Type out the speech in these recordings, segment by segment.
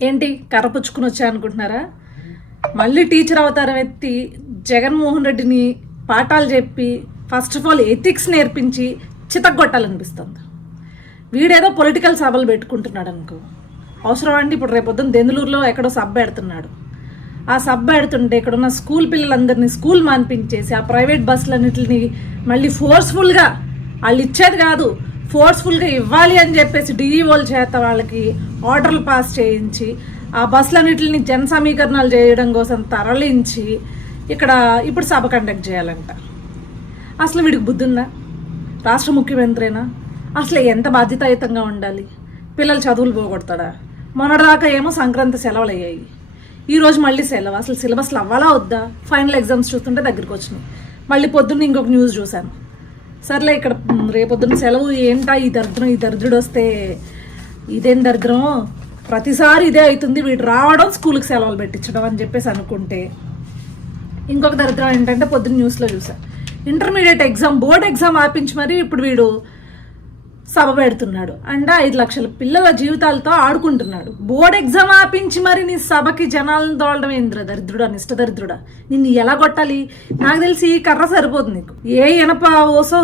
ఏంటి కర్రపుచ్చుకుని వచ్చా అనుకుంటున్నారా? మళ్ళీ టీచర్ అవతారం ఎత్తి జగన్మోహన్ రెడ్డిని పాఠాలు చెప్పి ఫస్ట్ ఆఫ్ ఆల్ ఎథిక్స్ నేర్పించి చితగ్గొట్టాలనిపిస్తుంది. వీడేదో పొలిటికల్ సభలు పెట్టుకుంటున్నాడు అనుకో. అవసరం అంటే ఇప్పుడు రేపొద్దున దెందులూరులో ఎక్కడో సభ పెడుతున్నాడు. ఆ సభ పెడుతుంటే ఇక్కడున్న స్కూల్ పిల్లలందరినీ స్కూల్ మాన్పించేసి ఆ ప్రైవేట్ బస్సులన్నింటిని మళ్ళీ ఫోర్స్ఫుల్గా వాళ్ళు ఇచ్చేది కాదు, ఫోర్స్ఫుల్గా ఇవ్వాలి అని చెప్పేసి డిఈఓల చేత వాళ్ళకి ఆర్డర్లు పాస్ చేయించి ఆ బస్సులన్నింటిని జన సమీకరణాలు చేయడం కోసం తరలించి ఇక్కడ ఇప్పుడు సభ కండక్ట్ చేయాలంట. అసలు వీడికి బుద్ధి ఉందా? రాష్ట్ర ముఖ్యమంత్రినా? అసలు ఎంత బాధ్యతాయుతంగా ఉండాలి? పిల్లలు చదువులు పోగొడతాడా? మొన్నటిదాకా ఏమో సంక్రాంతి సెలవులు అయ్యాయి, ఈరోజు మళ్ళీ సెలవు. అసలు సిలబస్లు అవ్వాలా వద్దా? ఫైనల్ ఎగ్జామ్స్ చూస్తుంటే దగ్గరికి వచ్చినాయి. మళ్ళీ పొద్దున్న ఇంకొక న్యూస్ చూశాను. సర్లే ఇక్కడ రేపొద్దున్న సెలవు ఏంటా ఈ దరిద్రుడు వస్తే ఇదేం దరిద్రం, ప్రతిసారి ఇదే అవుతుంది, వీడు రావడం స్కూల్కి సెలవులు పెట్టించడం అని చెప్పేసి అనుకుంటే, ఇంకొక దరిద్రం ఏంటంటే పొద్దున్న న్యూస్లో చూసా, ఇంటర్మీడియట్ ఎగ్జామ్ బోర్డ్ ఎగ్జామ్ ఆపించి మరి ఇప్పుడు వీడు సభ పెడుతున్నాడు. అంటే 5 లక్షల పిల్లల జీవితాలతో ఆడుకుంటున్నాడు. బోర్డ్ ఎగ్జామ్ ఆపించి మరి నీ సభకి జనాలను తోలడం ఏంద్ర దరిద్రుడా, నిష్ట దరిద్రుడా, నిన్ను ఎలా కొట్టాలి? నాకు తెలిసి ఈ కర్ర సరిపోదు నీకు. ఏ ఇనప ఓసో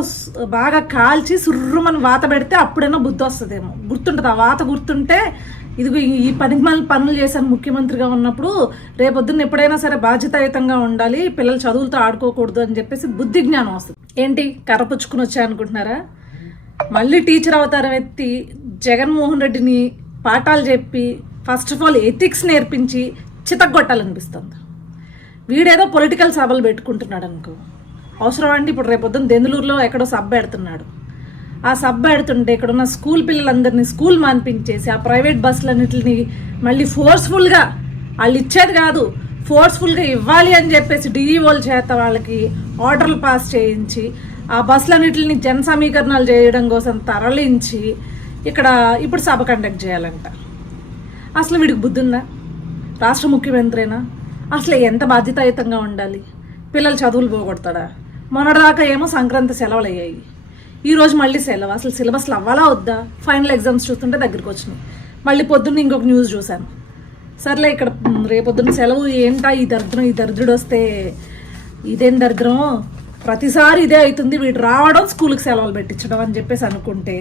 బాగా కాల్చి సుర్రుమని వాత పెడితే అప్పుడైనా బుద్ధి వస్తుందేమో. గుర్తుంటుంది ఆ వాత, గుర్తుంటే ఇదిగో ఈ 10 పనులు చేశాను ముఖ్యమంత్రిగా ఉన్నప్పుడు, రేపొద్దున్న ఎప్పుడైనా సరే బాధ్యతాయుతంగా ఉండాలి, పిల్లలు చదువులతో ఆడుకోకూడదు అని చెప్పేసి బుద్ధి జ్ఞానం వస్తుంది. ఏంటి కర్రపుచ్చుకుని వచ్చా అనుకుంటున్నారా? మళ్ళీ టీచర్ అవతారం ఎత్తి జగన్మోహన్ రెడ్డిని పాఠాలు చెప్పి ఫస్ట్ ఆఫ్ ఆల్ ఎథిక్స్ నేర్పించి చితగ్గొట్టాలనిపిస్తుంది. వీడేదో పొలిటికల్ సభలు పెట్టుకుంటున్నాడు అనుకో. అవసరం అంటే ఇప్పుడు రేపొద్దున దెందులూరులో ఎక్కడో సభ పెడుతున్నాడు. ఆ సభ పెడుతుంటే ఇక్కడున్న స్కూల్ పిల్లలందరినీ స్కూల్ మాన్పించేసి ఆ ప్రైవేట్ బస్సులన్నింటిని మళ్ళీ ఫోర్స్ఫుల్గా వాళ్ళు ఇచ్చేది కాదు, ఫోర్స్ఫుల్గా ఇవ్వాలి అని చెప్పేసి డిఈఓల చేత వాళ్ళకి ఆర్డర్లు పాస్ చేయించి ఆ బస్సులన్నింటిని జన సమీకరణాలు చేయడం కోసం తరలించి ఇక్కడ ఇప్పుడు సభ కండక్ట్ చేయాలంట. అసలు వీడికి బుద్ధి ఉందా? రాష్ట్ర ముఖ్యమంత్రినా? అసలు ఎంత బాధ్యతాయుతంగా ఉండాలి? పిల్లలు చదువులు పోగొడతాడా? మొన్నటిదాకా ఏమో సంక్రాంతి సెలవులు అయ్యాయి, ఈరోజు మళ్ళీ సెలవు. అసలు సిలబస్లు అవ్వాలా వద్దా? ఫైనల్ ఎగ్జామ్స్ చూస్తుంటే దగ్గరికి వచ్చినాయి. మళ్ళీ పొద్దున్న ఇంకొక న్యూస్ చూశాను. సర్లే ఇక్కడ రేపొద్దున్న సెలవు ఏంటా ఈ దరిద్రుడు వస్తే ఇదేం దరిద్రం, ప్రతిసారి ఇదే అవుతుంది, వీడు రావడం స్కూల్కి సెలవులు పెట్టించడం అని చెప్పేసి అనుకుంటే,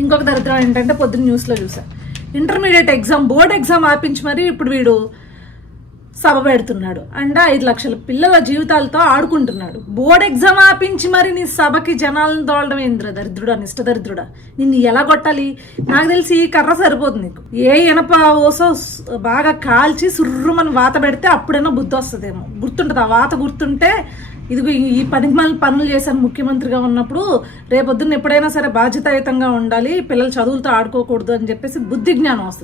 ఇంకొక దరిద్రం ఏంటంటే పొద్దున్న న్యూస్లో చూసా, ఇంటర్మీడియట్ ఎగ్జామ్ బోర్డ్ ఎగ్జామ్ ఆపించి మరి ఇప్పుడు వీడు సభ పెడుతున్నాడు. అంటే 5 లక్షల పిల్లల జీవితాలతో ఆడుకుంటున్నాడు. బోర్డ్ ఎగ్జామ్ ఆపించి మరి నీ సభకి జనాలను తోలడం ఏంద్ర దరిద్రుడా, నిష్ట దరిద్రుడా, నిన్ను ఎలా కొట్టాలి? నాకు తెలిసి ఈ కర్ర సరిపోదు నీకు. ఏ ఇనప ఓసో బాగా కాల్చి సుర్రుమని వాత పెడితే అప్పుడైనా బుద్ధి వస్తుందేమో. గుర్తుంటుంది ఆ వాత, గుర్తుంటే ఇదిగో ఈ 10 పనులు చేశాను ముఖ్యమంత్రిగా ఉన్నప్పుడు, రేపొద్దున్న ఎప్పుడైనా సరే బాధ్యతాయుతంగా ఉండాలి, పిల్లలు చదువులతో ఆడుకోకూడదు అని చెప్పేసి బుద్ధి జ్ఞానం వస్తుంది.